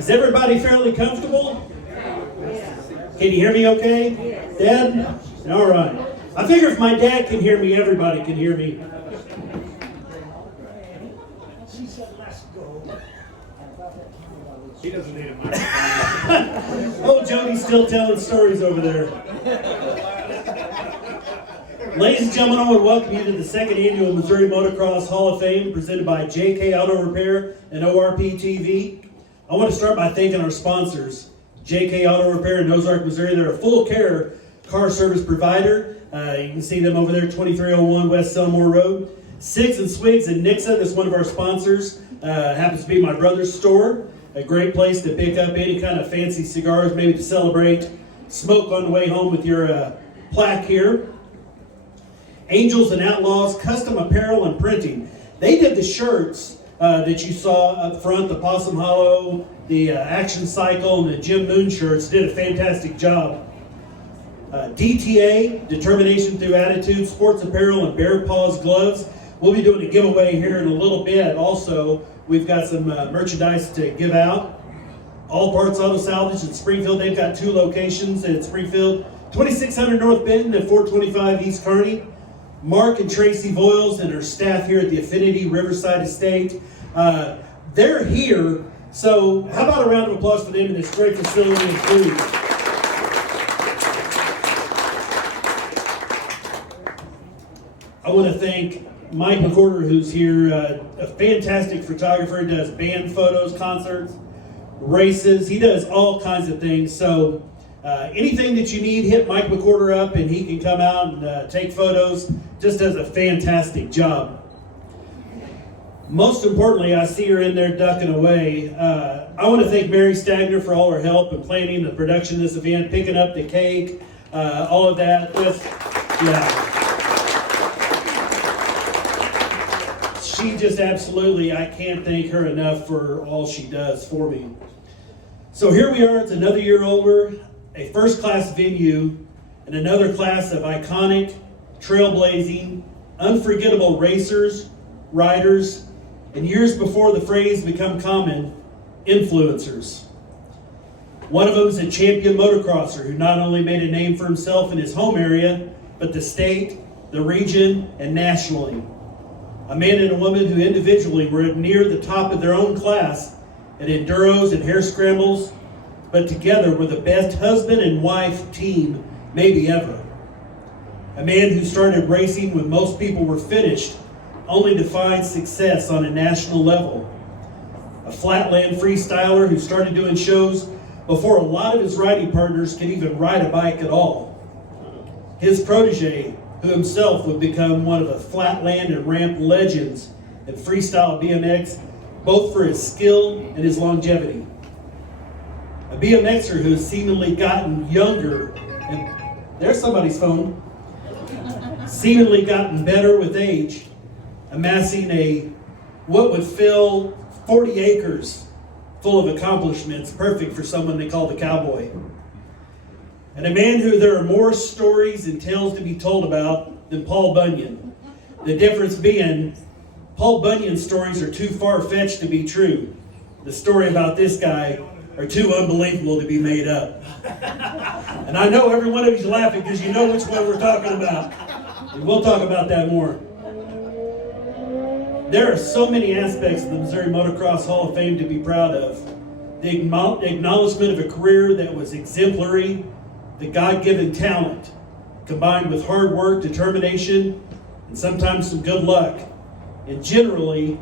Is everybody fairly comfortable? Can you hear me okay? Dad? All right. I figure if my dad can hear me, everybody can hear me. He doesn't need a microphone. Oh, Jody's still telling stories over there. Ladies and gentlemen, I want to welcome you to the second annual Missouri Motocross Hall of Fame presented by JK Auto Repair and ORP TV. I want to start by thanking our sponsors, JK Auto Repair in Ozark, Missouri. They're a full care car service provider. You can see them over there, 2301 West Selmore Road. Six and Swigs in Nixon is one of our sponsors. Happens to be my brother's store. A great place to pick up any kind of fancy cigars, maybe to celebrate. Smoke on the way home with your plaque here. Angels and Outlaws, custom apparel and printing. They did the shirts that you saw up front, the Possum Hollow, the Action Cycle, and the Jim Moon shirts. Did a fantastic job. DTA, Determination Through Attitude, sports apparel, and Bear Paws gloves. We'll be doing a giveaway here in a little bit. Also, we've got some merchandise to give out. All Parts Auto Salvage in Springfield. They've got two locations in Springfield, 2600 North Benton and 425 East Kearney. Mark and Tracy Voiles and her staff here at the Affinity Riverside Estate. They're here, so how about a round of applause for them in this great facility and food. I want to thank Mike McCoy, who's here, a fantastic photographer, does band photos, concerts, races. He does all kinds of things. So anything that you need, hit Mike McCoy up and he can come out and take photos. Just does a fantastic job. Most importantly, I see her in there ducking away. I want to thank Mary Stagner for all her help in planning the production of this event, picking up the cake, all of that. She just absolutely, I can't thank her enough for all she does for me. So here we are, it's another year older, a first-class venue, and another class of iconic, trailblazing, unforgettable racers, riders, and years before the phrase become common, influencers. One of them is a champion motocrosser who not only made a name for himself in his home area, but the state, the region, and nationally. A man and a woman who individually were near the top of their own class at enduros and hare scrambles, but together were the best husband and wife team maybe ever. A man who started racing when most people were finished, only to find success on a national level. A flatland freestyler who started doing shows before a lot of his riding partners could even ride a bike at all. His protege, who himself would become one of the flatland and ramp legends in freestyle BMX, both for his skill and his longevity. A BMXer who has seemingly gotten younger, and there's somebody's phone, seemingly gotten better with age, amassing what would fill 40 acres full of accomplishments, perfect for someone they call the Cowboy. And a man who there are more stories and tales to be told about than Paul Bunyan. The difference being, Paul Bunyan's stories are too far-fetched to be true. The story about this guy are too unbelievable to be made up. And I know every one of you's laughing because you know which one we're talking about. And we'll talk about that more. There are so many aspects of the Missouri Motocross Hall of Fame to be proud of. The acknowledgement of a career that was exemplary, the God-given talent, combined with hard work, determination, and sometimes some good luck, and generally,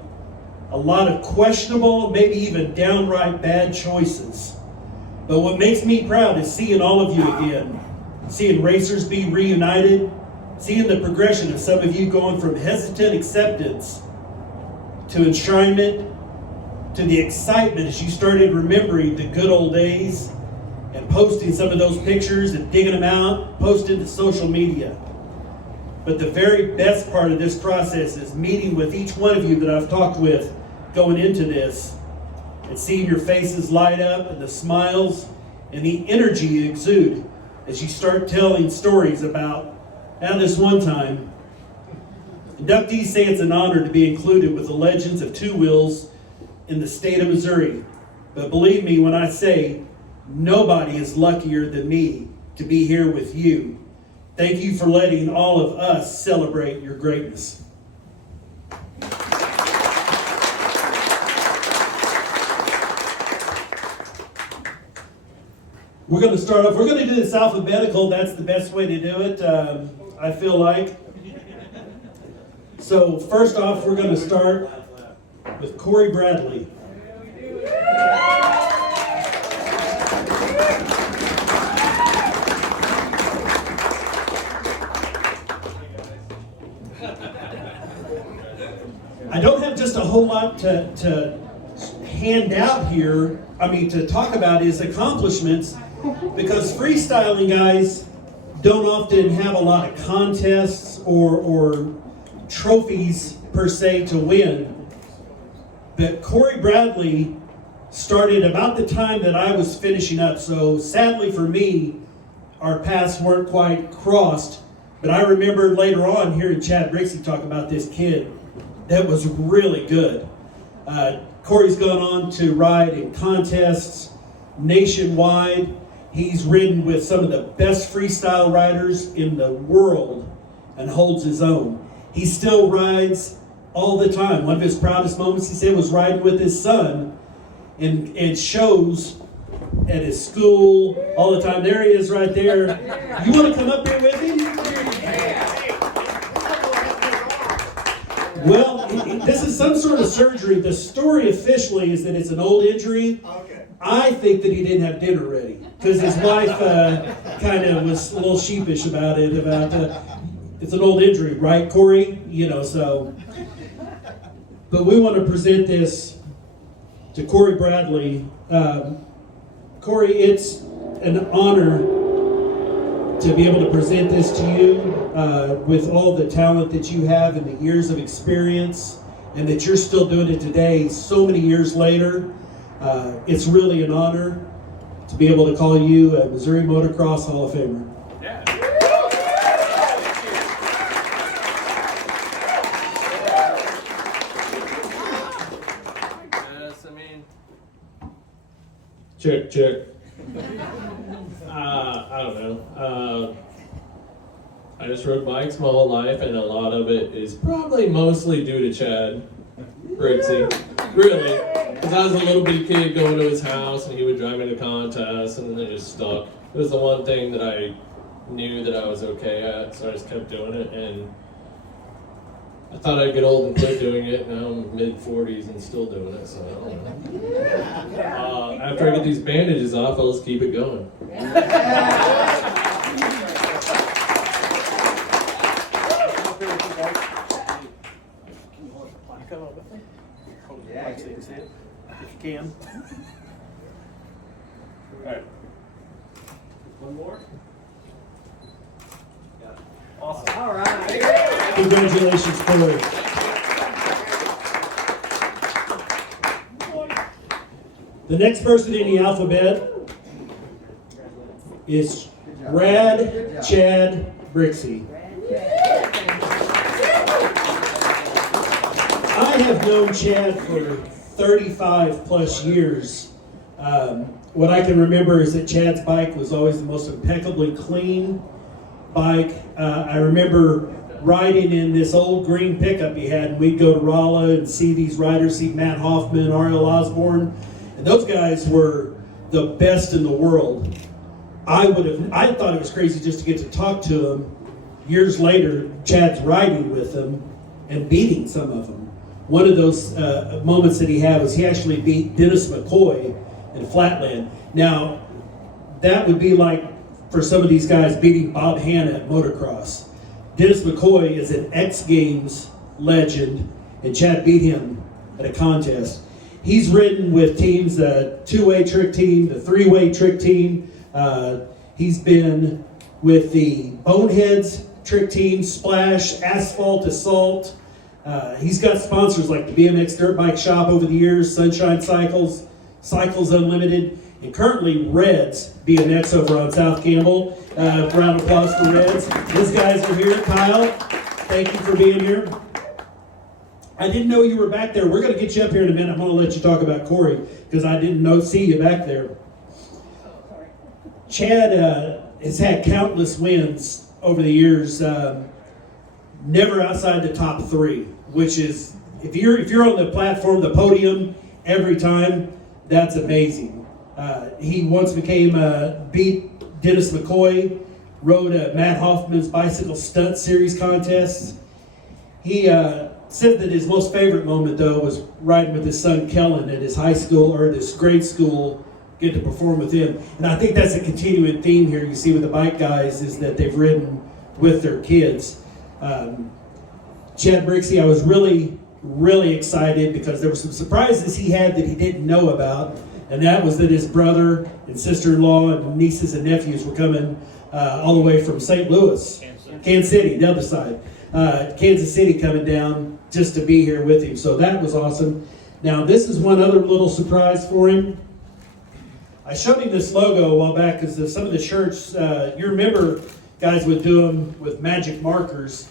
a lot of questionable, maybe even downright bad choices. But what makes me proud is seeing all of you again, seeing racers be reunited, seeing the progression of some of you going from hesitant acceptance to enshrinement, to the excitement as you started remembering the good old days and posting some of those pictures and digging them out, posting to social media. But the very best part of this process is meeting with each one of you that I've talked with going into this and seeing your faces light up and the smiles and the energy you exude as you start telling stories about how this one time. Inductees say it's an honor to be included with the legends of two wheels in the state of Missouri. But believe me when I say nobody is luckier than me to be here with you. Thank you for letting all of us celebrate your greatness. We're going to start off, we're going to do this alphabetical. That's the best way to do it, I feel like. So first off, we're going to start with Corey Bradley. I don't have just a whole lot to hand out here, to talk about his accomplishments, because freestyling guys don't often have a lot of contests or trophies per se to win. But Corey Bradley started about the time that I was finishing up, so sadly for me, our paths weren't quite crossed, but I remember later on hearing Chad Brixie talk about this kid that was really good. Corey's gone on to ride in contests nationwide. He's ridden with some of the best freestyle riders in the world and holds his own. He still rides all the time. One of his proudest moments, he said, was riding with his son and shows at his school all the time. There he is right there. You want to come up here with him? Well, this is some sort of surgery. The story officially is that it's an old injury. Okay. I think that he didn't have dinner ready because his wife kind of was a little sheepish about it. It's an old injury, right, Corey? So. But we want to present this to Corey Bradley. Corey, it's an honor to be able to present this to you with all the talent that you have and the years of experience, and that you're still doing it today so many years later. It's really an honor to be able to call you a Missouri Motocross Hall of Famer. Yeah. Yes, Check. I don't know. I just rode bikes my whole life, and a lot of it is probably mostly due to Chad Brixie. Really. Because I was a little bitty kid going to his house, and he would drive me to contests, and then it just stuck. It was the one thing that I knew that I was okay at, so I just kept doing it, and I thought I'd get old and quit doing it. Now I'm mid-40s and still doing it, so I don't know. After I get these bandages off, I'll just keep it going. If you can. All right. One more? Awesome. All right. Congratulations, Corey. The next person in the alphabet is Rad Chad Brixie. I have known Chad for 35 plus years. What I can remember is that Chad's bike was always the most impeccably clean bike. I remember riding in this old green pickup he had, and we'd go to Rolla and see these riders, see Matt Hoffman, Ariel Osborne, and those guys were the best in the world. I thought it was crazy just to get to talk to them. Years later, Chad's riding with them and beating some of them. One of those moments that he had was he actually beat Dennis Mccoy in Flatland. Now, that would be like for some of these guys beating Bob Hanna at motocross. Dennis McCoy is an X Games legend, and Chad beat him at a contest. He's ridden with teams, the two-way trick team, the three-way trick team. He's been with the Boneheads trick team, Splash, Asphalt, Assault. He's got sponsors like the BMX Dirt Bike Shop over the years, Sunshine Cycles, Cycles Unlimited, and currently Reds BMX over on South Campbell. Round of applause for Reds. These guys are here. Kyle, thank you for being here. I didn't know you were back there. We're going to get you up here in a minute. I'm going to let you talk about Corey because I didn't see you back there. Chad has had countless wins over the years, never outside the top 3, which is, if you're on the platform, the podium, every time, that's amazing. He once beat Dennis McCoy, rode Matt Hoffman's bicycle stunt series contest. He said that his most favorite moment, though, was riding with his son Kellen at his high school or at his grade school, get to perform with him. And I think that's a continuing theme here you see with the bike guys, is that they've ridden with their kids. Chad Brixie, I was really, really excited because there were some surprises he had that he didn't know about, and that was that his brother and sister-in-law and nieces and nephews were coming all the way from St. Louis, Kansas City, the other side. Kansas City coming down just to be here with him. So that was awesome. Now, this is one other little surprise for him. I showed him this logo a while back because some of the shirts, you remember guys would do them with magic markers.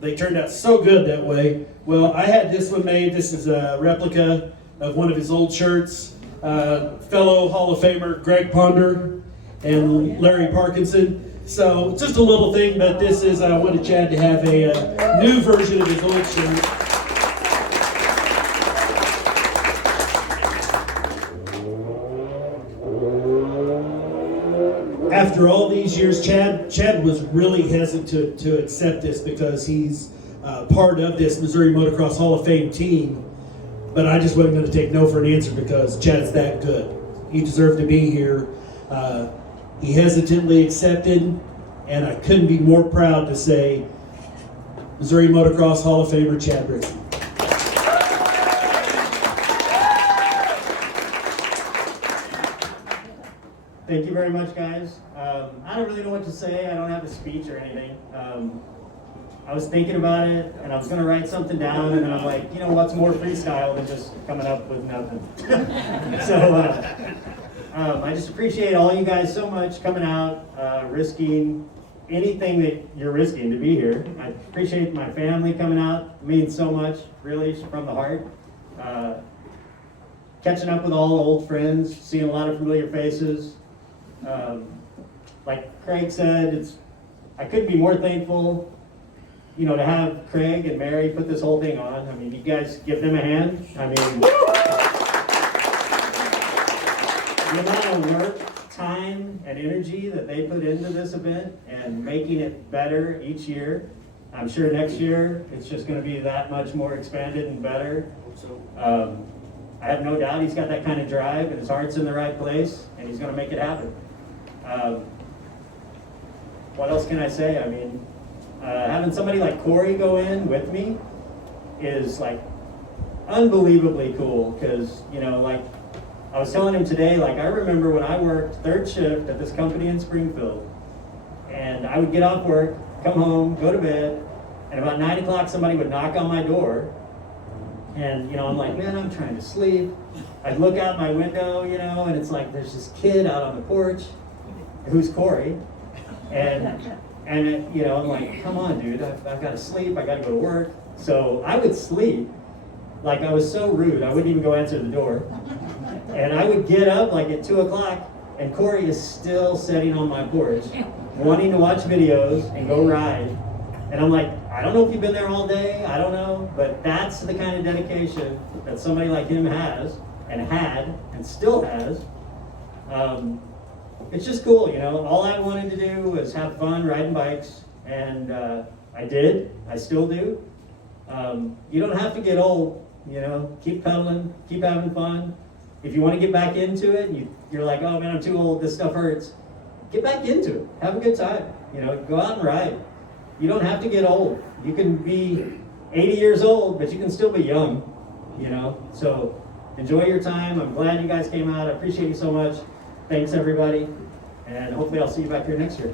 They turned out so good that way. Well, I had this one made. This is a replica of one of his old shirts. Fellow Hall of Famer Greg Ponder and Larry Parkinson. So just a little thing, but this is, I wanted Chad to have a new version of his old shirt. After all these years, Chad was really hesitant to accept this because he's part of this Missouri Motocross Hall of Fame team. But I just wasn't going to take no for an answer because Chad's that good. He deserved to be here. He hesitantly accepted, and I couldn't be more proud to say Missouri Motocross Hall of Famer Chad Brixie. Thank you very much, guys. I don't really know what to say. I don't have a speech or anything. I was thinking about it, and I was going to write something down, and then I'm like, you know, what's more freestyle than just coming up with nothing? So I just appreciate all you guys so much coming out, risking anything that you're risking to be here. I appreciate my family coming out. It means so much, really, from the heart. Catching up with all the old friends, seeing a lot of familiar faces. Like Craig said, I couldn't be more thankful, you know, to have Craig and Mary put this whole thing on. I mean, you guys give them a hand. I mean, the amount of work, time, and energy that they put into this event and making it better each year. I'm sure next year it's just going to be that much more expanded and better. I have no doubt he's got that kind of drive and his heart's in the right place and he's going to make it happen. What else can I say? I mean, having somebody like Corey go in with me is like unbelievably cool because, you know, like I was telling him today, like I remember when I worked third shift at this company in Springfield, and I would get off work, come home, go to bed, and about 9 o'clock somebody would knock on my door, and you know, I'm like, man, I'm trying to sleep. I'd look out my window, you know, and it's like there's this kid out on the porch, who's Corey, and you know, I'm like, come on, dude, I've got to sleep, I got to go to work. So I would sleep, like I was so rude, I wouldn't even go answer the door. And I would get up like at 2 o'clock, and Corey is still sitting on my porch, wanting to watch videos and go ride. And I'm like, I don't know if you've been there all day, I don't know, but that's the kind of dedication that somebody like him has, and had, and still has. It's just cool, you know. All I wanted to do was have fun riding bikes, and I did, I still do. You don't have to get old, you know. Keep pedaling, keep having fun. If you want to get back into it, you're like, oh man, I'm too old, this stuff hurts. Get back into it, have a good time, you know, go out and ride. You don't have to get old. You can be 80 years old, but you can still be young, you know. So enjoy your time. I'm glad you guys came out. I appreciate you so much. Thanks everybody, and hopefully I'll see you back here next year.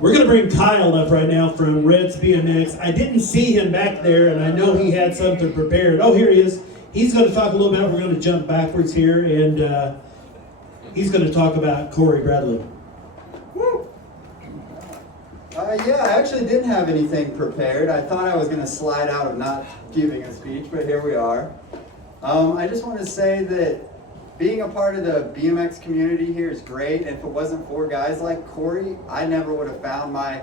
We're going to bring Kyle up right now from Red's BMX. I didn't see him back there, and I know he had something prepared. Oh, here he is. he's going to talk a little bit. We're going to jump backwards here, and he's going to talk about Corey Bradley. Yeah, I actually didn't have anything prepared. I thought I was going to slide out of not giving a speech, but here we are. I just want to say that being a part of the BMX community here is great, and if it wasn't for guys like Corey, I never would have found my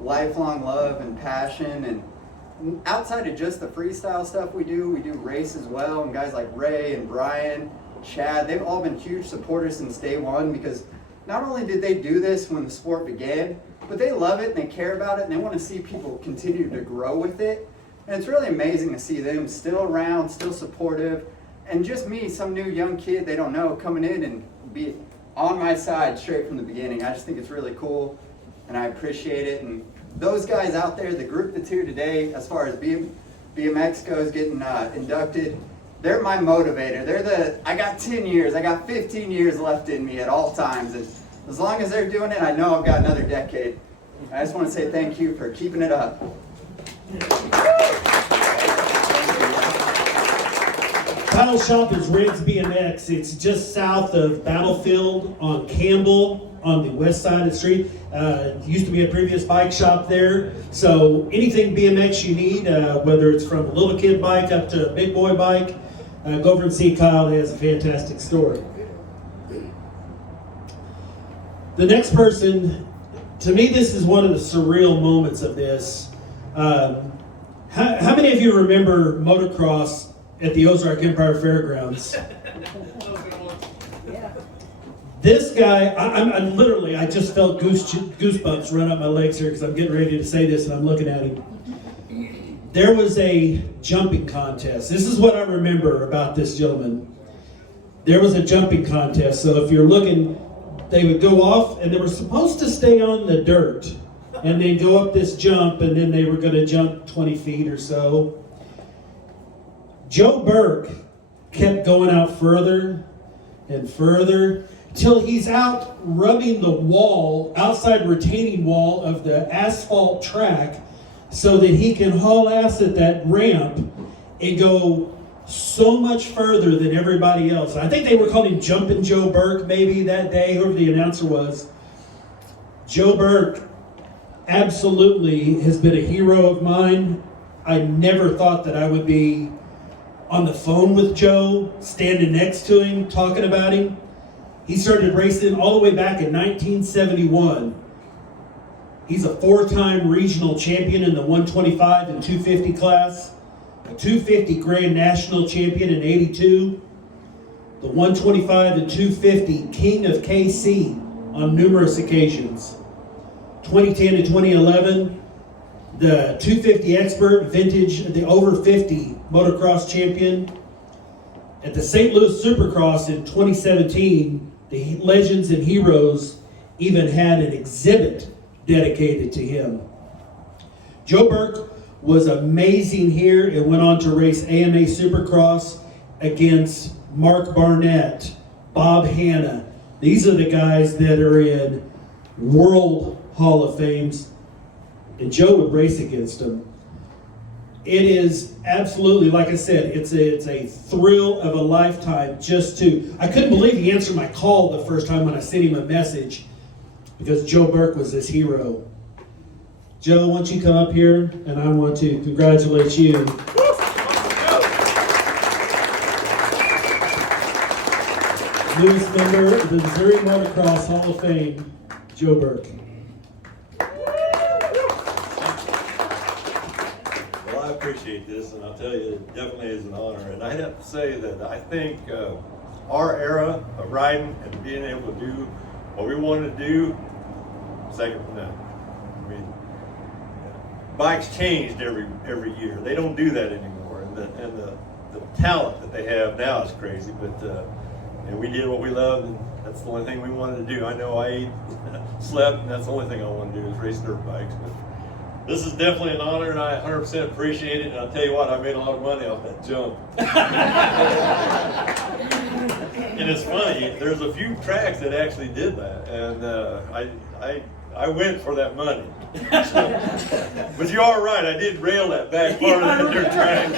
lifelong love and passion. And outside of just the freestyle stuff we do race as well, and guys like Ray and Brian, Chad, they've all been huge supporters since day one, because not only did they do this when the sport began, but they love it and they care about it and they want to see people continue to grow with it. And it's really amazing to see them still around, still supportive, and just me, some new young kid they don't know, coming in and be on my side straight from the beginning. I just think it's really cool and I appreciate it. And those guys out there, the group that's here today, as far as BMX goes, getting inducted, they're my motivator. I got 10 years, I got 15 years left in me at all times. And as long as they're doing it, I know I've got another decade. I just want to say thank you for keeping it up. Title shop is Riggs BMX. It's just south of Battlefield on Campbell on the west side of the street. It used to be a previous bike shop there. So anything BMX you need, whether it's from a little kid bike up to a big boy bike, go over and see Kyle. He has a fantastic store. The next person, to me, this is one of the surreal moments of this. How many of you remember motocross at the Ozark Empire Fairgrounds? This guy, I'm literally, I just felt goosebumps run up my legs here because I'm getting ready to say this and I'm looking at him. There was a jumping contest. This is what I remember about this gentleman. There was a jumping contest. So if you're looking, they would go off and they were supposed to stay on the dirt and then go up this jump, and then they were going to jump 20 feet or so. Joe Burke kept going out further and further till he's out rubbing the wall, outside retaining wall of the asphalt track, so that he can haul ass at that ramp and go so much further than everybody else. I think they were calling him Jumpin' Joe Burke maybe that day, whoever the announcer was. Joe Burke absolutely has been a hero of mine. I never thought that I would be on the phone with Joe, standing next to him, talking about him. He started racing all the way back in 1971. He's a 4-time regional champion in the 125 and 250 class, a 250 Grand National champion in 82, the 125 and 250 King of KC on numerous occasions. 2010 to 2011, the 250 expert vintage, the over 50 motocross champion. At the St. Louis Supercross in 2017, the Legends and Heroes even had an exhibit dedicated to him. Joe Burke was amazing here and went on to race AMA Supercross against Mark Barnett, Bob Hanna. These are the guys that are in World Hall of Fames, and Joe would race against them. It is absolutely, like I said, it's a thrill of a lifetime just to, I couldn't believe he answered my call the first time when I sent him a message, because Joe Burke was this hero. Joe, why don't you come up here, and I want to congratulate you. Newest member of the Missouri Motocross Hall of Fame, Joe Burke. Well, I appreciate this, and I'll tell you, it definitely is an honor. And I have to say that I think our era of riding and being able to do what we wanted to do, second to none. I mean, bikes changed every year. They don't do that anymore, and the talent that they have now is crazy. But and we did what we loved, and that's the only thing we wanted to do. I know I ate, slept, and that's the only thing I want to do is race dirt bikes. But this is definitely an honor, and I 100% appreciate it. And I'll tell you what, I made a lot of money off that jump. And it's funny, there's a few tracks that actually did that, and I went for that money. But you are right, I did rail that back part of the dirt track.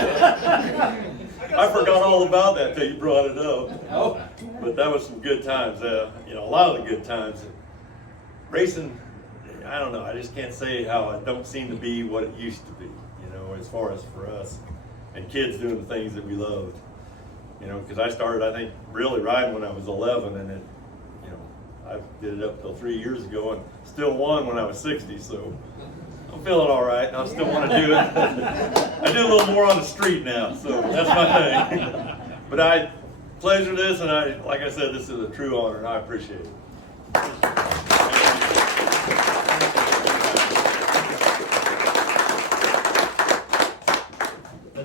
I forgot all about that till you brought it up. But that was some good times. You know, a lot of the good times. Racing, I don't know. I just can't say how it don't seem to be what it used to be. You know, as far as for us and kids doing the things that we loved. You know, because I started, I think, really riding when I was 11, and it, you know, I did it up till 3 years ago, and still won when I was 60. So I'm feeling all right. I still want to do it. I do a little more on the street now, so that's my thing. But I pleasure this, and like I said, this is a true honor, and I appreciate it.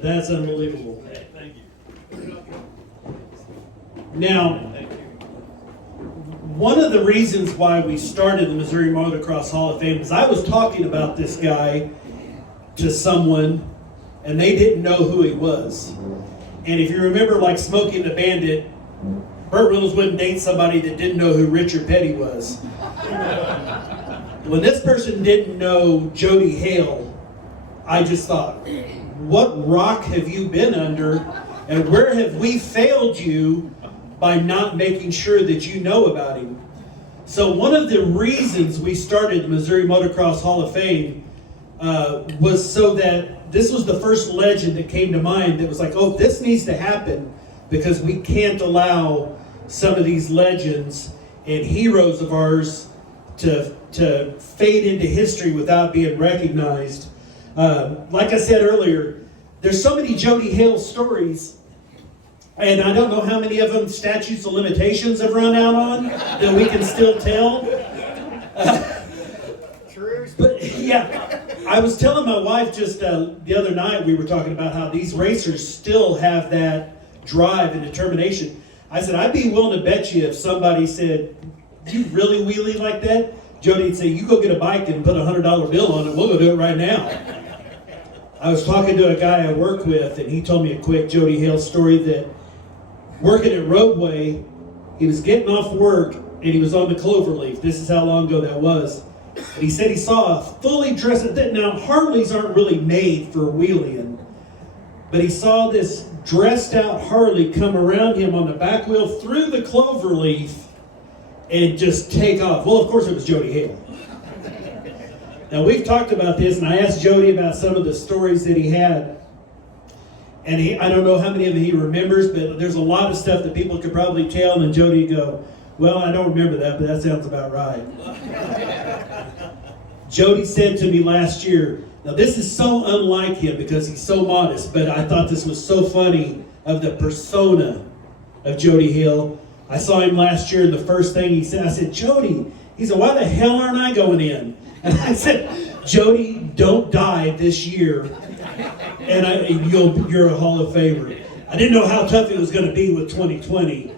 That's unbelievable. Thank you. Now, one of the reasons why we started the Missouri Motocross Hall of Fame is I was talking about this guy to someone, and they didn't know who he was. And if you remember, like Smokey and the Bandit, Burt Reynolds wouldn't date somebody that didn't know who Richard Petty was. When this person didn't know Jody Hale, I just thought, what rock have you been under, and where have we failed you by not making sure that you know about him? So one of the reasons we started the Missouri Motocross Hall of Fame was so that this was the first legend that came to mind that was like, oh, this needs to happen because we can't allow some of these legends and heroes of ours to fade into history without being recognized. Like I said earlier, there's so many Jody Hale stories, and I don't know how many of them statutes of limitations have run out on that we can still tell. But yeah, I was telling my wife just the other night, we were talking about how these racers still have that drive and determination. I said, I'd be willing to bet you if somebody said, do you really wheelie like that? Jody'd say, you go get a bike and put a $100 bill on it, we'll go do it right now. I was talking to a guy I work with, and he told me a quick Jody Hale story that working at Roadway, he was getting off work, and he was on the Cloverleaf. This is how long ago that was. And he said he saw a fully dressed, now Harleys aren't really made for wheeling, but he saw this dressed out Harley come around him on the back wheel through the Cloverleaf and just take off. Well, of course it was Jody Hale. Now, we've talked about this, and I asked Jody about some of the stories that he had. And I don't know how many of them he remembers, but there's a lot of stuff that people could probably tell, and Jody would go, well, I don't remember that, but that sounds about right. Jody said to me last year, now this is so unlike him because he's so modest, but I thought this was so funny of the persona of Jody Hale. I saw him last year, and the first thing he said, I said, Jody, he said, why the hell aren't I going in? And I said, Jody, don't die this year, and you're a Hall of Famer. I didn't know how tough it was going to be with 2020,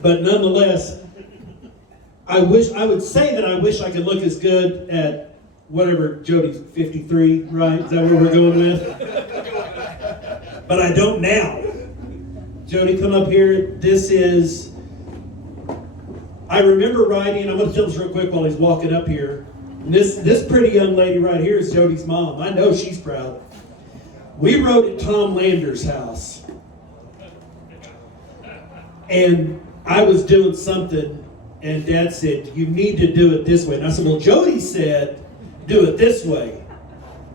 but nonetheless, I would say that I wish I could look as good at whatever, Jody's 53, right? Is that what we're going with? But I don't now. Jody, come up here. This is, I remember riding, I'm going to tell this real quick while he's walking up here. And this pretty young lady right here is Jody's mom. I know she's proud. We rode at Tom Lander's house. And I was doing something, and Dad said, you need to do it this way. And I said, well, Jody said, do it this way.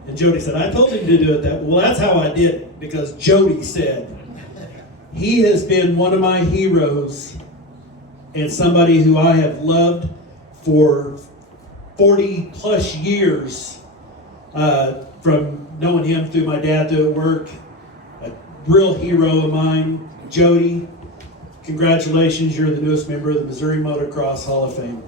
And Jody said, I told him to do it that way. Well, that's how I did it, because Jody said. He has been one of my heroes and somebody who I have loved for 40 plus years, from knowing him through my dad through at work. A real hero of mine. Jody, congratulations, you're the newest member of the Missouri Motocross Hall of Fame.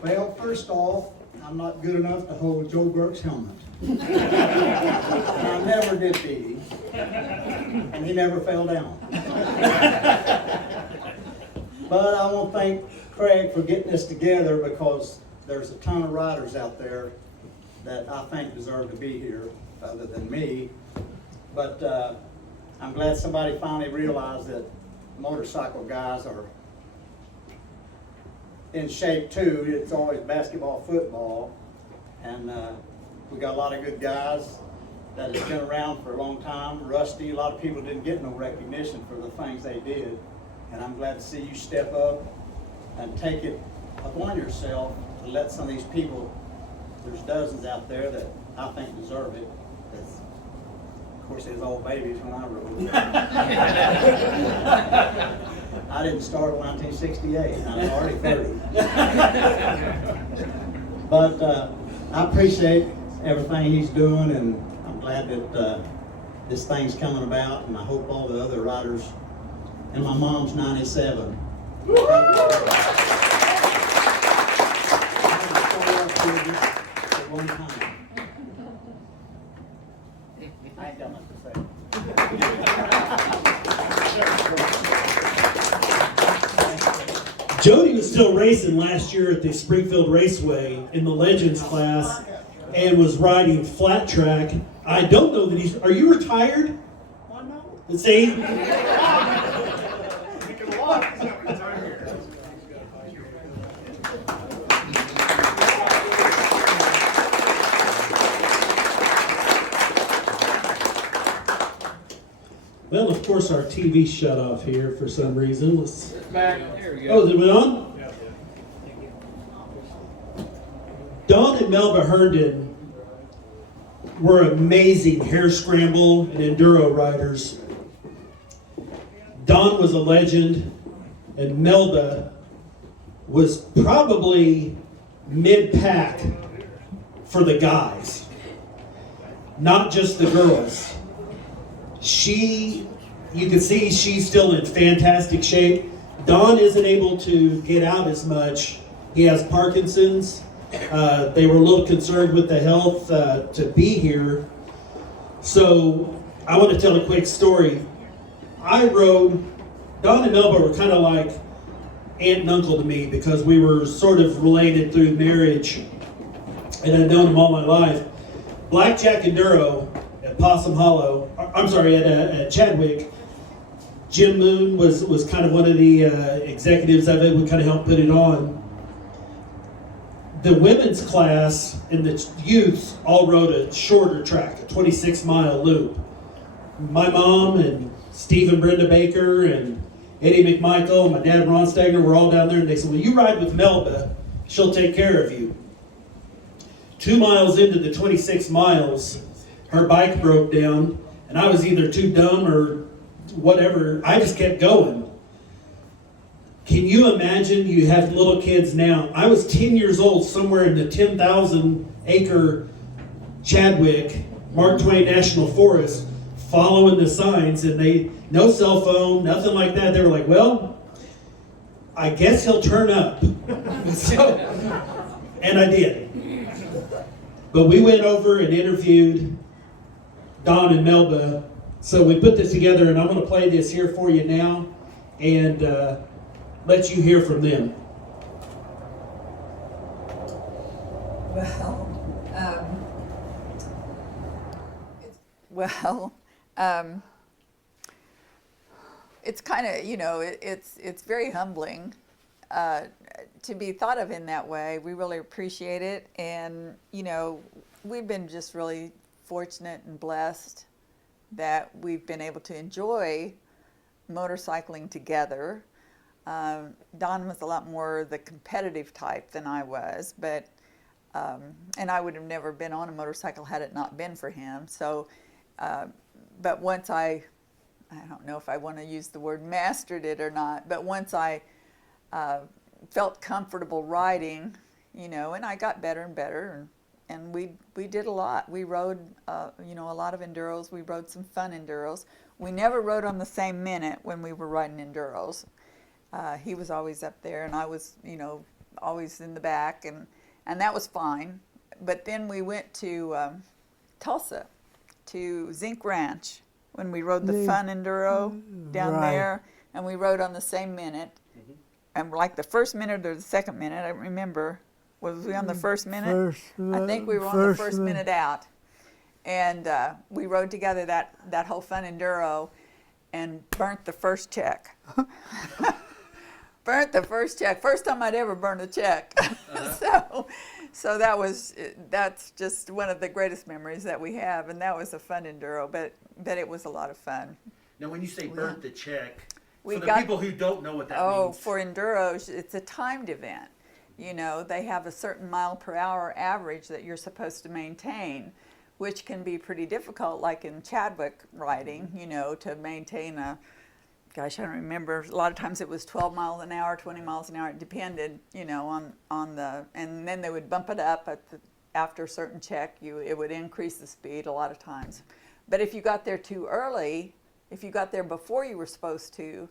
Well, first off, I'm not good enough to hold Joe Burke's helmet. And I never did beat him. And he never fell down. But I want to thank Craig for getting this together, because there's a ton of riders out there that I think deserve to be here other than me. But I'm glad somebody finally realized that motorcycle guys are in shape too. It's always basketball, football. And we got a lot of good guys that has been around for a long time. Rusty, a lot of people didn't get no recognition for the things they did. And I'm glad to see you step up and take it upon yourself to let some of these people, there's dozens out there that I think deserve it. That's, of course, they was all babies when I rode. I didn't start in 1968. I'm already 30. But I appreciate everything he's doing, and I'm glad that this thing's coming about, and I hope all the other riders. And my mom's 97. At one time. I ain't got much to say. Jody was still racing last year at the Springfield Raceway in the Legends class and was riding flat track. I don't know that he's, are you retired? Why not? See? Well, of course, our TV shut off here for some reason. Let's... Back. There we go. Oh, is it on? Yeah. Dawn and Melba Herndon were amazing hare scramble and enduro riders. Dawn was a legend, and Melba was probably mid-pack for the guys, not just the girls. You can see she's still in fantastic shape. Don isn't able to get out as much. He has Parkinson's. They were a little concerned with the health to be here. So I want to tell a quick story. Don and Melba were kind of like aunt and uncle to me because we were sort of related through marriage, and I've known them all my life. Blackjack Enduro at Possum Hollow, at Chadwick, Jim Moon was kind of one of the executives of it. We kind of helped put it on. The women's class and the youths all rode a shorter track, a 26-mile loop. My mom and Steve and Brenda Baker and Eddie McMichael and my dad Ron Stegner were all down there, and they said, well, you ride with Melba, she'll take care of you. 2 miles into the 26 miles, her bike broke down, and I was either too dumb or whatever. I just kept going. Can you imagine? You have little kids now. I was 10 years old somewhere in the 10,000 acre Chadwick Mark Twain National Forest following the signs, and no cell phone, nothing like that. They were like, well, I guess he'll turn up. And I did. But we went over and interviewed Don and Melba. So we put this together, and I'm going to play this here for you now and let you hear from them. It's kind of, it's very humbling to be thought of in that way. We really appreciate it, and we've been just really fortunate and blessed that we've been able to enjoy motorcycling together. Don was a lot more the competitive type than I was, but and I would have never been on a motorcycle had it not been for him. So, but once I don't know if I want to use the word mastered it or not, but once I felt comfortable riding, and I got better and better, and we did a lot. We rode, a lot of enduros. We rode some fun enduros. We never rode on the same minute when we were riding enduros. He was always up there, and I was, always in the back, and that was fine. But then we went to Tulsa, to Zinc Ranch, when we rode the fun enduro down there, and we rode on the same minute. And like the first minute or the second minute, I don't remember. Was we on the first minute? I think we were on the first minute out. And we rode together that whole fun enduro and burnt the first check. Burnt the first check. First time I'd ever burned a check. So that's just one of the greatest memories that we have, and that was a fun enduro, but it was a lot of fun. Now, when you say burnt the check, We for the got- people who don't know what that Oh, means. for enduros, it's a timed event. You know, they have a certain mile per hour average that you're supposed to maintain, which can be pretty difficult, like in Chadwick riding, you know, to maintain gosh, I don't remember, a lot of times it was 12 miles an hour, 20 miles an hour, it depended, you know, on the, and then they would bump it up after a certain check, it would increase the speed a lot of times. But if you got there too early, if you got there before you were supposed to,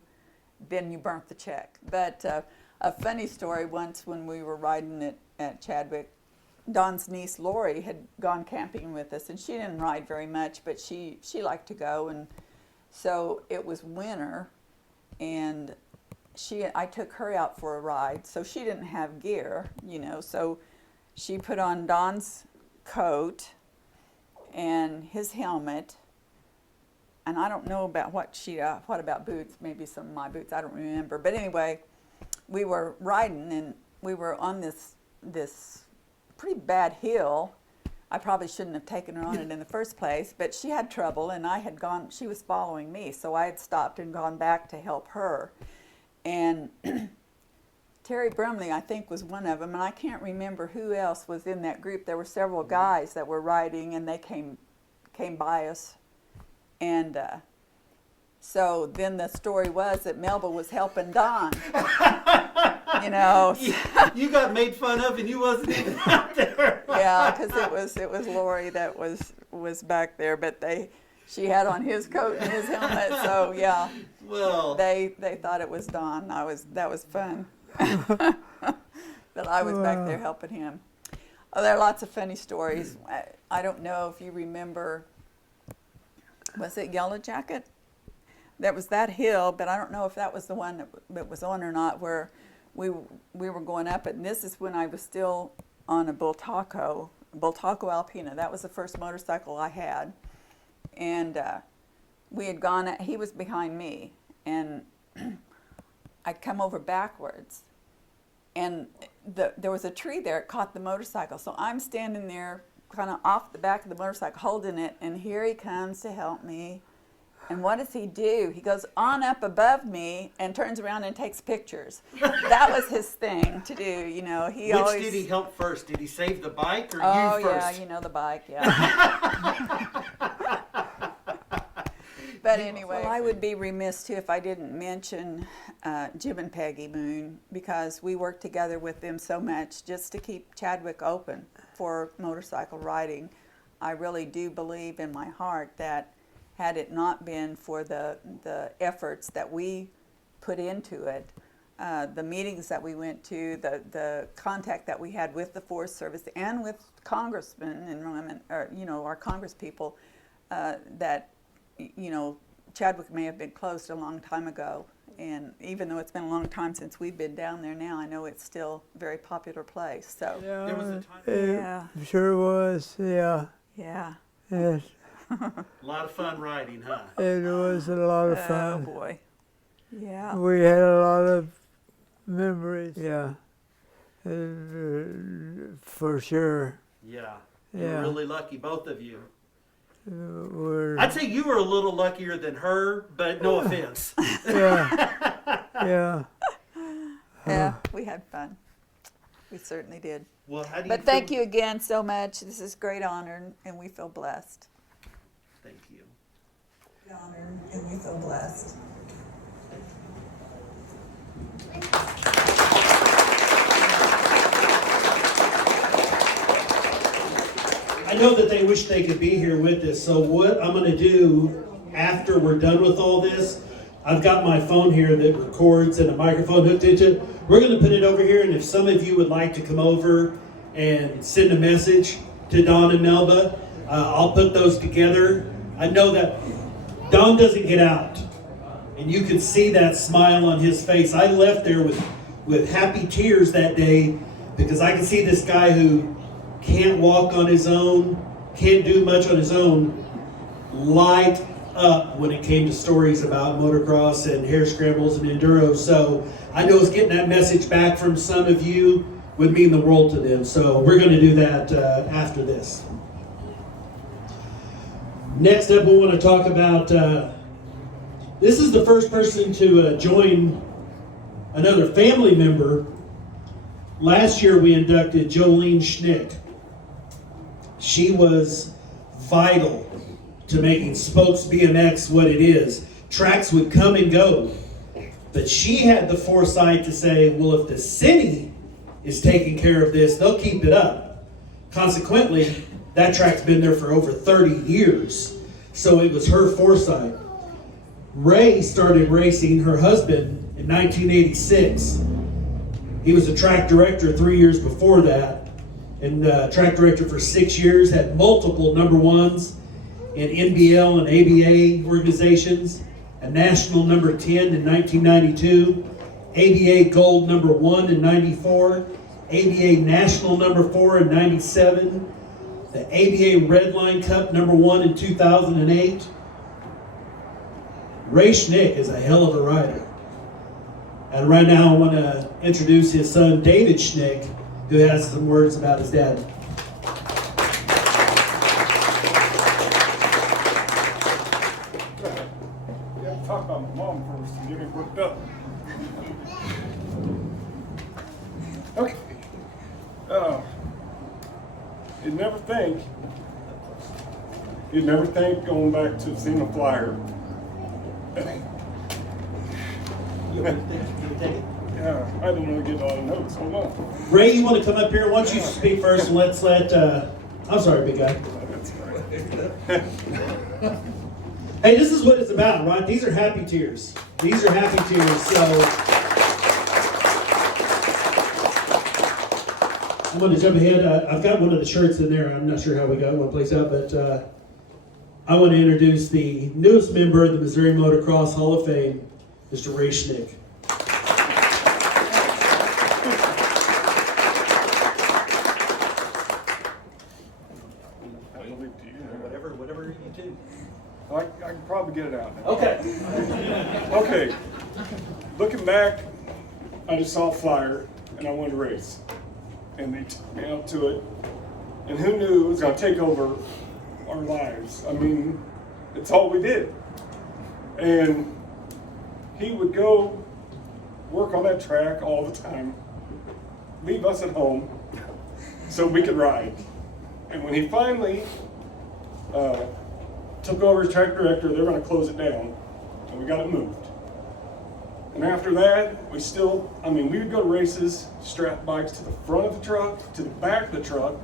then you burnt the check. But a funny story, once when we were riding at Chadwick, Don's niece Lori had gone camping with us, and she didn't ride very much, but she liked to go, and so it was winter, and I took her out for a ride, so she didn't have gear, you know, so she put on Don's coat and his helmet, and I don't know about what about boots, maybe some of my boots, I don't remember, but anyway, we were riding, and we were on this pretty bad hill. I probably shouldn't have taken her on it in the first place, but she had trouble, and she was following me, so I had stopped and gone back to help her. And Terry Brumley, I think, was one of them, and I can't remember who else was in that group. There were several guys that were riding, and they came by us. And so then the story was that Melba was helping Don. You know. You got made fun of, and you wasn't even out there. Yeah, because it was Lori that was back there, but she had on his coat and his helmet, so yeah. Well, they thought it was Don. That was fun. That I was back there helping him. Oh, there are lots of funny stories. I don't know if you remember. Was it Yellow Jacket? That was that hill, but I don't know if that was the one that was on or not, where we were going up it. And this is when I was still on a Bultaco Alpina. That was the first motorcycle I had. And we had gone, he was behind me, and I'd come over backwards. And there was a tree there, it caught the motorcycle. So I'm standing there kind of off the back of the motorcycle holding it, and here he comes to help me. And what does he do? He goes on up above me and turns around and takes pictures. That was his thing to do, you know. Which did he help first? Did he save the bike or you Oh, first? yeah, you know, the bike, yeah. But anyway, well, I would be remiss too if I didn't mention Jim and Peggy Moon, because we worked together with them so much just to keep Chadwick open for motorcycle riding. I really do believe in my heart that had it not been for the efforts that we put into it, the meetings that we went to, the contact that we had with the Forest Service and with congressmen and women, or, you know, our congress people, that, you know, Chadwick may have been closed a long time ago. And even though it's been a long time since we've been down there now, I know it's still a very popular place. So Yeah, There was a time. yeah, it sure was, yeah. yeah. Yes, A lot of fun riding, huh? it was a lot of Oh fun. boy, yeah. We had a lot of memories, yeah, for sure. Yeah. You're Yeah. really lucky, both of you. We're, I'd say you were a little luckier than her, but no offense. yeah, yeah. Yeah, we had fun. We certainly did. Well, how do you But thank you again so much. This is a great honor, and we feel blessed. Thank you. Honored, and we feel blessed. I know that they wish they could be here with us, so what I'm going to do after we're done with all this, I've got my phone here that records and a microphone hooked into it. We're going to put it over here, and if some of you would like to come over and send a message to Don and Melba, I'll put those together. I know that Don doesn't get out, and you can see that smile on his face. I left there with happy tears that day, because I can see this guy who can't walk on his own, can't do much on his own, light up when it came to stories about motocross and hare scrambles and enduro. So I know it's getting that message back from some of you would mean the world to them. So we're going to do that after this. Next up, we want to talk about, this is the first person to join another family member. Last year we inducted Jolene Schnick. She was vital to making Spokes BMX what it is. Tracks would come and go, but she had the foresight to say, well, if the city is taking care of this, they'll keep it up. Consequently, that track's been there for over 30 years, so it was her foresight. Ray started racing, her husband, in 1986. He was a track director 3 years before that, and track director for 6 years, had multiple number ones in NBL and ABA organizations, a national number 10 in 1992, ABA gold number 1 in 94, ABA national number 4 in 97, the ABA Redline Cup number 1 in 2008. Ray Schnick is a hell of a rider. And right now I want to introduce his son, David Schnick, who has some words about his dad. Yeah, talk about my mom first and get me worked up. Okay. You'd never think going back to seeing a flyer. Yeah, I don't really get a lot of notes. Hold on. Ray, you want to come up here? Why don't you speak first and let's let, I'm sorry, big guy. That's right. Hey, this is what it's about, right? These are happy tears. These are happy tears, so. I'm going to jump ahead. I've got one of the shirts in there. I'm not sure how we got one placed out, but I want to introduce the newest member of the Missouri Motocross Hall of Fame, Mr. Ray Schnick. Whatever you do. I can probably get it out now. Okay. Okay. Looking back, I just saw a flyer and I wanted to race. And they took me out to it. And who knew it was going to take over our lives? I mean, it's all we did. And he would go work on that track all the time, leave us at home so we could ride. And when he finally took over as track director, they were going to close it down, and we got it moved. And after that, we would go to races, strap bikes to the front of the truck, to the back of the truck,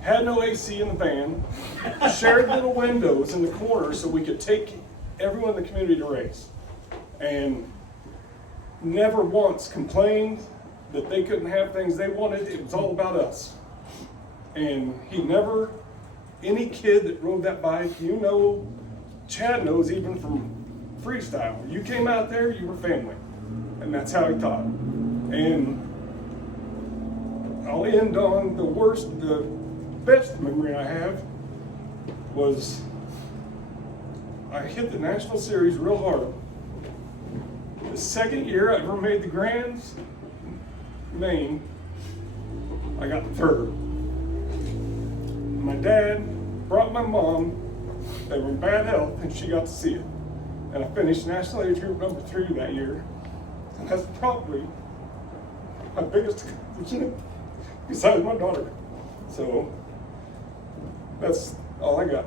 had no AC in the van, shared little windows in the corner so we could take everyone in the community to race. And never once complained that they couldn't have things they wanted. It was all about us. And he never, any kid that rode that bike, Chad knows even from freestyle. You came out there, you were family. And that's how he thought. And I'll end on the best memory I have was I hit the National Series real hard. The second year I ever made the Grands main, I got third. My dad brought my mom. They were in bad health, and she got to see it. And I finished National Age Group number 3 that year. And that's probably my biggest accomplishment besides my daughter. So that's all I got.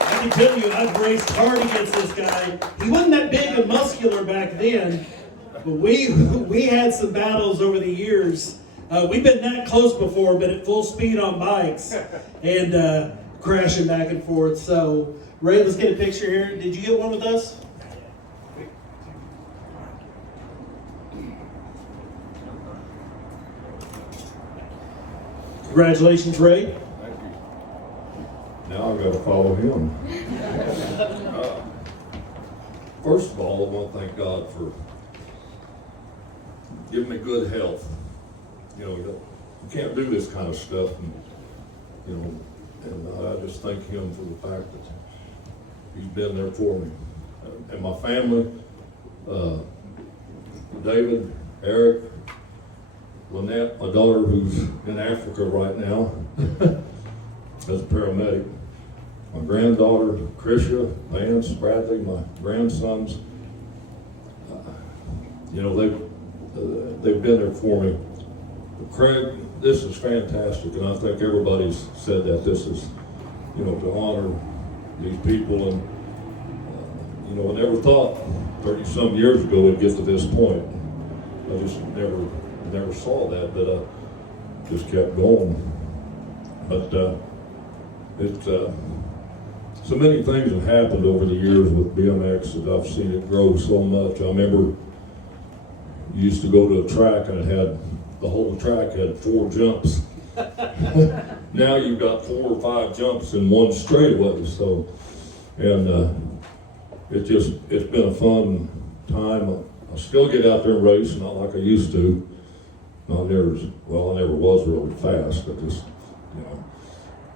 I can tell you, I've raced hard against this guy. He wasn't that big and muscular back then, but we had some battles over the years. We've been that close before, but at full speed on bikes and crashing back and forth. So, Ray, let's get a picture here. Did you get one with us? Congratulations, Ray. Thank you. Now I've got to follow him. First of all, I want to thank God for giving me good health. You can't do this kind of stuff, and I just thank him for the fact that he's been there for me. And my family, David, Eric, Lynette, my daughter who's in Africa right now as a paramedic, my granddaughter, Krisha, Vance, Bradley, my grandsons, you know, they've been there for me. Craig, this is fantastic, and I think everybody's said that this is, you know, to honor these people, and you know, I never thought 30-some years ago we'd get to this point. I just never saw that, but I just kept going. But so many things have happened over the years with BMX that I've seen it grow so much. I remember you used to go to a track and it had, the whole track had 4 jumps. Now you've got 4 or 5 jumps in one straightaway. So, and it's been a fun time. I still get out there and race, not like I used to. I never was really fast. I just, you know,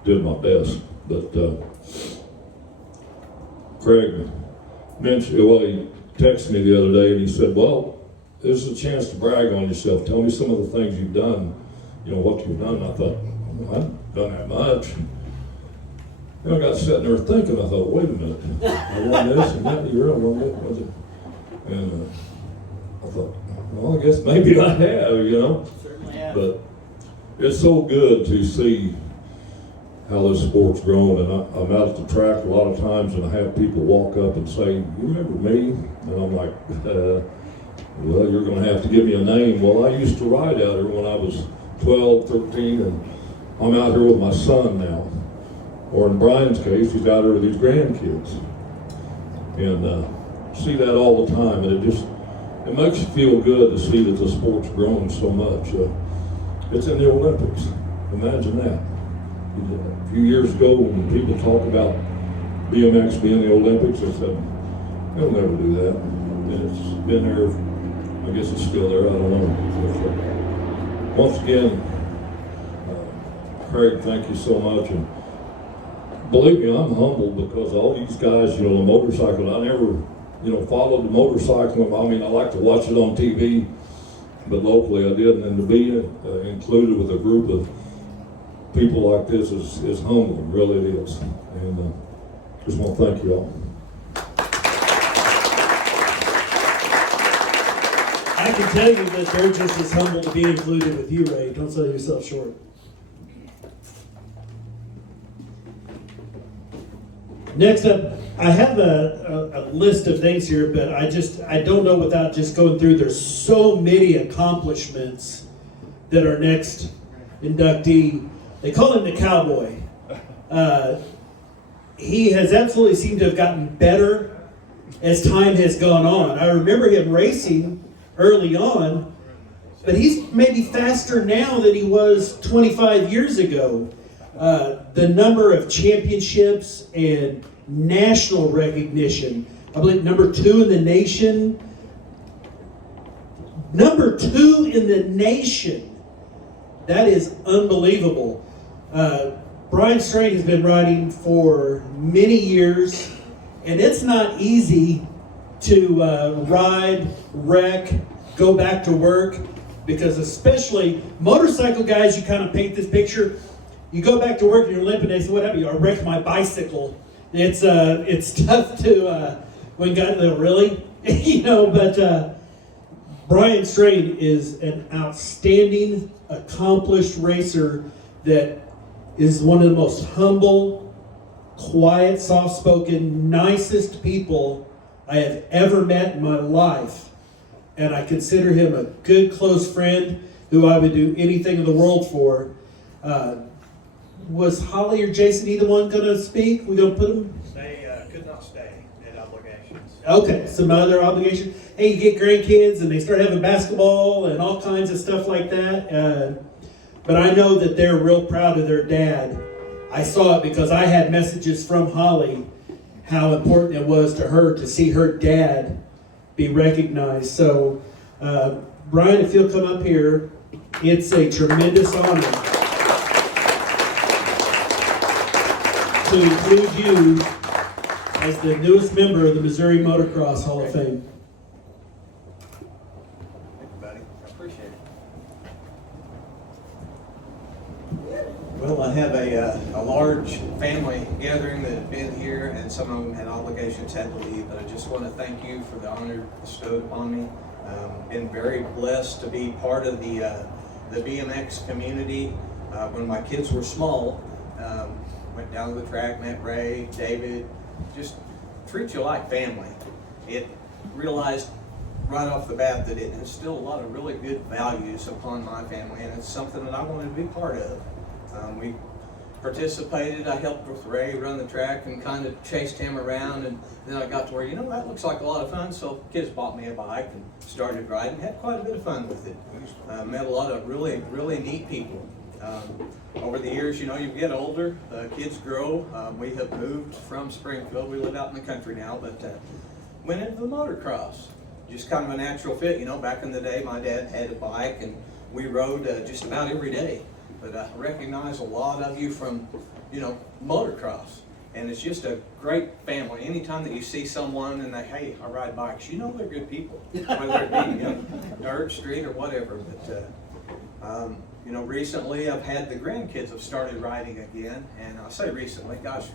did my best. But Craig mentioned, well, he texted me the other day and he said, well, this is a chance to brag on yourself. Tell me some of the things you've done, you know, what you've done. And I thought, well, I haven't done that much. And I got sitting there thinking, I thought, wait a minute, I won this and that, you're on it, was it? And I thought, well, I guess maybe I have, you know. Certainly have. But it's so good to see how this sport's grown, and I'm out at the track a lot of times and I have people walk up and say, you remember me? And I'm like, well, you're gonna have to give me a name. Well, I used to ride out here when I was 12, 13, and I'm out here with my son now. Or in Brian's case, he's out here with his grandkids. And see that all the time, and it makes you feel good to see that the sport's grown so much. It's in the Olympics, imagine that. A few years ago when people talk about BMX being in the Olympics, they said, they'll never do that. And it's been there, I guess it's still there, I don't know. Once again, Craig, thank you so much. And believe me, I'm humbled because all these guys, you know, the motorcycle, I never, you know, followed the motorcycle. I mean, I like to watch it on TV, but locally I didn't. And to be included with a group of people like this is humbling, really it is. And just want to thank you all. I can tell you that they're just as humble to be included with you, Ray. Don't sell yourself short. Next up, I have a list of things here, but I don't know without just going through. There's so many accomplishments that our next inductee, they call him the Cowboy. He has absolutely seemed to have gotten better as time has gone on. I remember him racing early on, but he's maybe faster now than he was 25 years ago. The number of championships and national recognition, I believe number 2 in the nation. Number 2 in the nation. That is unbelievable. Brian Strain has been riding for many years, and it's not easy to ride, wreck, go back to work, because especially motorcycle guys, you kind of paint this picture. You go back to work and you're limping, they say, what happened? I wrecked my bicycle. It's tough to, when guys go, really? You know, but Brian Strain is an outstanding, accomplished racer that is one of the most humble, quiet, soft-spoken, nicest people I have ever met in my life. And I consider him a good, close friend who I would do anything in the world for. Was Holly or Jason either one going to speak? We going to put them? They could not stay at obligations. Okay, some other obligation. Hey, you get grandkids and they start having basketball and all kinds of stuff like that. But I know that they're real proud of their dad. I saw it because I had messages from Holly how important it was to her to see her dad be recognized. So, Brian, if you'll come up here, it's a tremendous honor to include you as the newest member of the Missouri Motocross Hall of Fame. Well, I have a large family gathering that have been here, and some of them had obligations, had to leave, but I just want to thank you for the honor bestowed upon me. Been very blessed to be part of the BMX community. When my kids were small, went down to the track, met Ray, David, just treat you like family. It realized right off the bat that it instilled a lot of really good values upon my family, and it's something that I wanted to be part of. We participated. I helped with Ray run the track and kind of chased him around, and then I got to where, that looks like a lot of fun, so kids bought me a bike and started riding. Had quite a bit of fun with it. Met a lot of really, really neat people. Over the years, you get older, kids grow. We have moved from Springfield. We live out in the country now, but went into the motocross. Just kind of a natural fit. Back in the day, my dad had a bike and we rode just about every day. But I recognize a lot of you from, motocross. And it's just a great family. Anytime that you see someone and they, hey, I ride bikes, they're good people. Whether it be dirt, street, or whatever. But, recently I've had the grandkids have started riding again. And I say recently, gosh,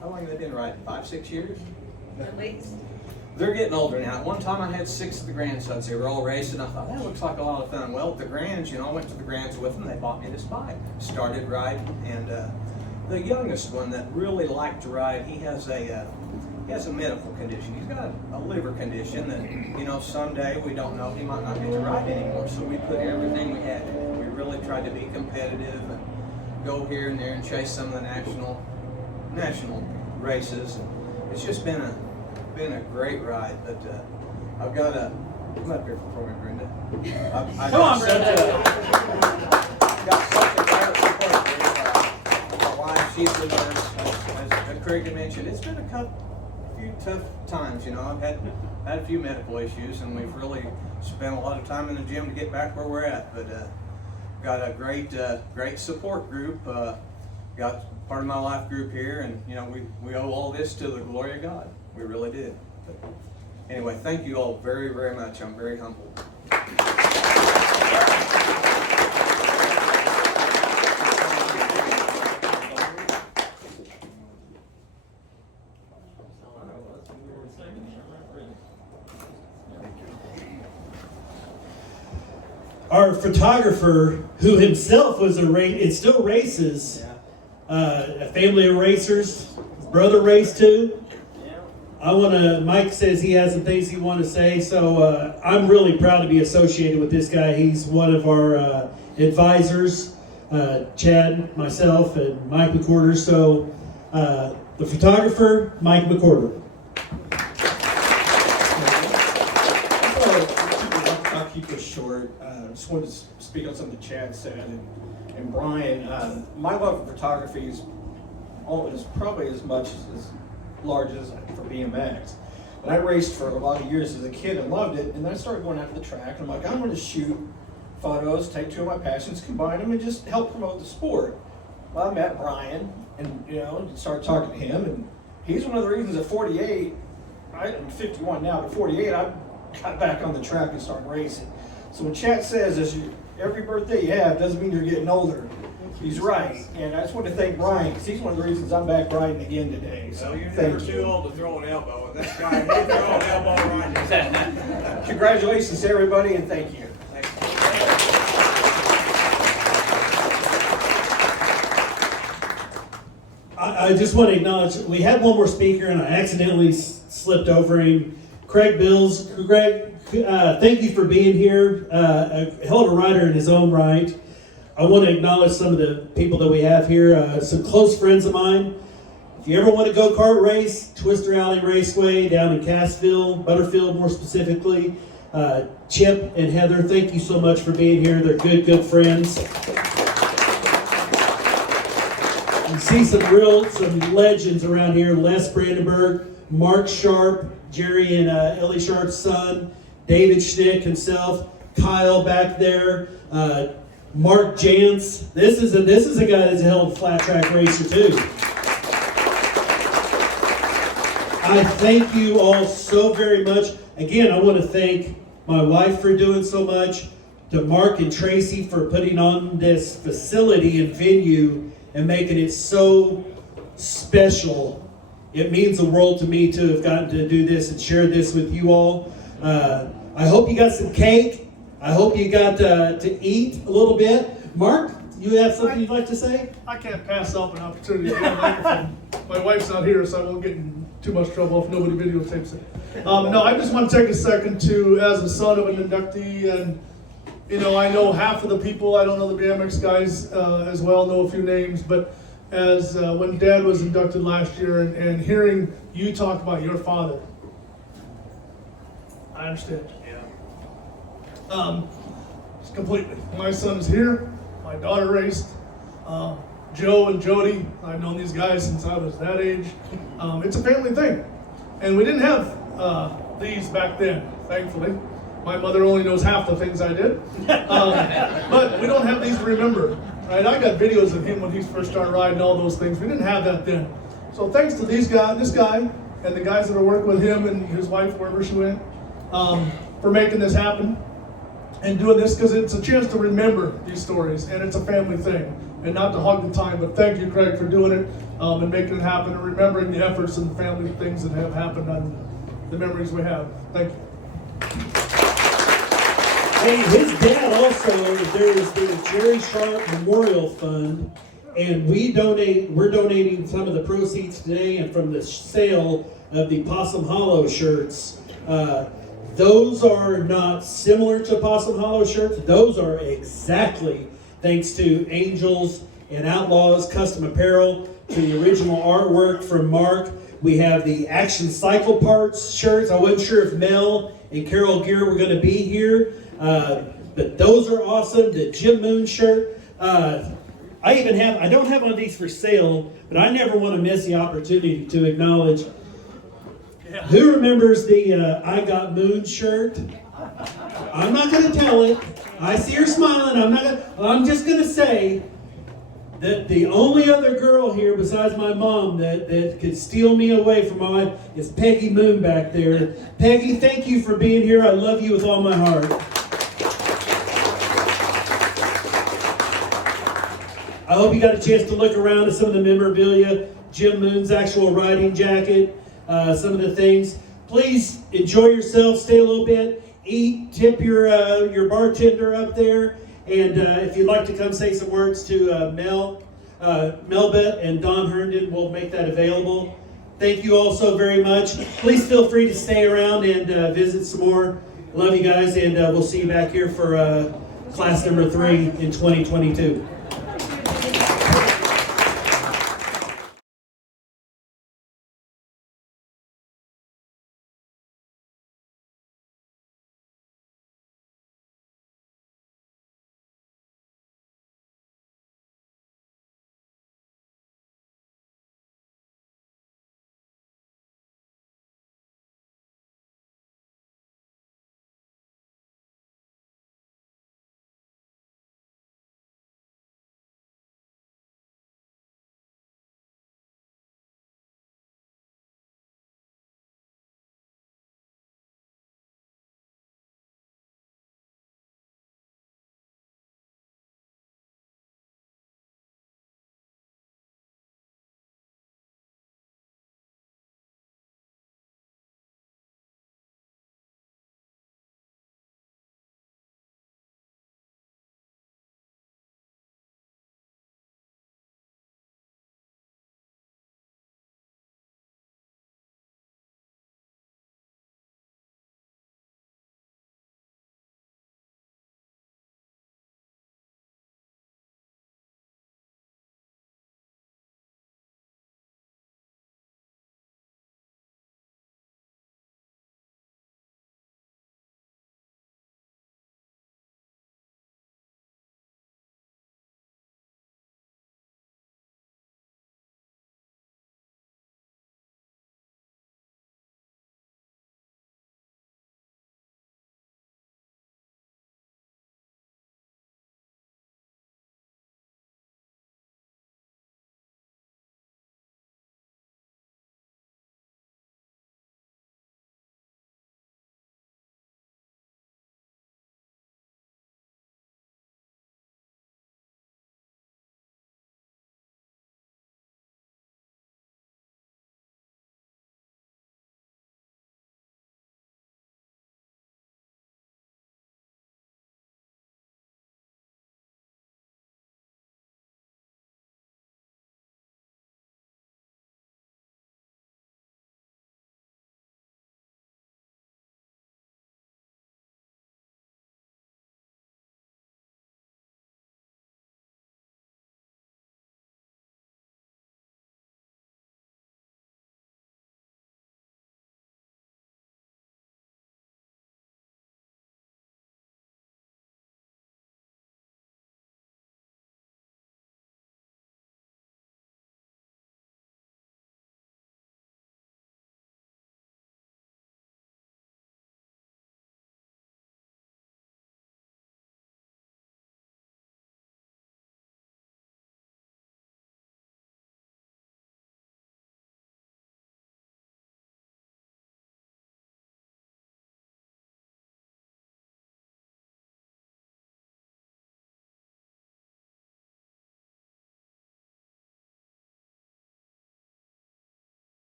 how long have they been riding? 5, 6 years? At least. They're getting older now. At one time I had 6 of the grandsons. They were all racing. I thought, that looks like a lot of fun. Well, the grands, I went to the grands with them. They bought me this bike. Started riding. And the youngest one that really liked to ride, he has a medical condition. He's got a liver condition that, someday, we don't know, he might not get to ride anymore. So we put everything we had in it. We really tried to be competitive and go here and there and chase some of the national races. And it's just been a great ride, but I've got come up here for me, Brenda. Come on, Brenda. Got such a great support group. My wife, she's the nurse. As Craig had mentioned, it's been a few tough times. I've had a few medical issues, and we've really spent a lot of time in the gym to get back where we're at. But got a great support group. Got part of my life group here, and we owe all this to the glory of God. We really did. But anyway, thank you all very, very much. I'm very humbled. Our photographer, who himself was and still races, a family of racers, his brother raced too. Mike says he has some things he wants to say, so I'm really proud to be associated with this guy. He's one of our advisors, Chad, myself, and Mike McCorder. So the photographer, Mike McCorder. I'll keep this short. Just wanted to speak on something Chad said, and Brian. My love for photography is probably as much as large as for BMX. But I raced for a lot of years as a kid and loved it, and then I started going out to the track, and I'm like, I'm going to shoot photos, take two of my passions, combine them, and just help promote the sport. Well, I met Brian, and started talking to him, and he's one of the reasons at 48, I'm 51 now, but 48, I got back on the track and started racing. So when Chad says every birthday you have doesn't mean you're getting older, he's right. And I just want to thank Brian, because he's one of the reasons I'm back riding again today. So you're never too old to throw an elbow, and this guy did throw an elbow right. Congratulations to everybody, and thank you. I just want to acknowledge, we had one more speaker and I accidentally slipped over him. Craig Bills. Craig, thank you for being here. A hell of a rider in his own right. I want to acknowledge some of the people that we have here, some close friends of mine. If you ever want to go kart race, Twister Alley Raceway down in Cassville, Butterfield more specifically. Chip and Heather, thank you so much for being here. They're good friends. You see some legends around here. Les Brandenburg, Mark Sharp, Jerry and Ellie Sharp's son, David Schnick himself, Kyle back there, Mark Jantz. This is a guy that's a hell of a flat track racer too. I thank you all so very much. Again, I want to thank my wife for doing so much, to Mark and Tracy for putting on this facility and venue and making it so special. It means the world to me to have gotten to do this and share this with you all. I hope you got some cake. I hope you got to eat a little bit. Mark, you have something you'd like to say? I can't pass up an opportunity to get a microphone. My wife's not here, so I won't get in too much trouble if nobody videotapes it. No, I just want to take a second to, as a son of an inductee, and I know half of the people. I don't know the BMX guys as well, know a few names, but as when Dad was inducted last year, and hearing you talk about your father, I understand. Completely. My son is here. My daughter raced. Joe and Jody, I've known these guys since I was that age. It's a family thing. And we didn't have these back then, thankfully. My mother only knows half the things I did. But we don't have these to remember. Right? I got videos of him when he first started riding, all those things. We didn't have that then. So thanks to this guy, and the guys that are working with him and his wife, wherever she went, for making this happen and doing this, because it's a chance to remember these stories, and it's a family thing, and not to hog the time. But thank you, Craig, for doing it and making it happen, and remembering the efforts and the family things that have happened and the memories we have. Thank you. Hey, his dad also, there's the Jerry Sharp Memorial Fund, and we're donating some of the proceeds today, and from the sale of the Possum Hollow shirts. Those are not similar to Possum Hollow shirts. Those are exactly thanks to Angels and Outlaws Custom Apparel, to the original artwork from Mark. We have the Action Cycle Parts shirts. I wasn't sure if Mel and Carol Gear were going to be here, but those are awesome. The Jim Moon shirt. I don't have one of these for sale, but I never want to miss the opportunity to acknowledge. Who remembers the I Got Moon shirt? I'm not going to tell it. I see her smiling. I'm just going to say that the only other girl here besides my mom that could steal me away from my wife is Peggy Moon back there. Peggy, thank you for being here. I love you with all my heart. I hope you got a chance to look around at some of the memorabilia, Jim Moon's actual riding jacket, some of the things. Please enjoy yourself, stay a little bit, eat, tip your bartender up there, and if you'd like to come say some words to Melba and Don Herndon, we'll make that available. Thank you all so very much. Please feel free to stay around and visit some more. Love you guys, and we'll see you back here for class number 3 in 2022.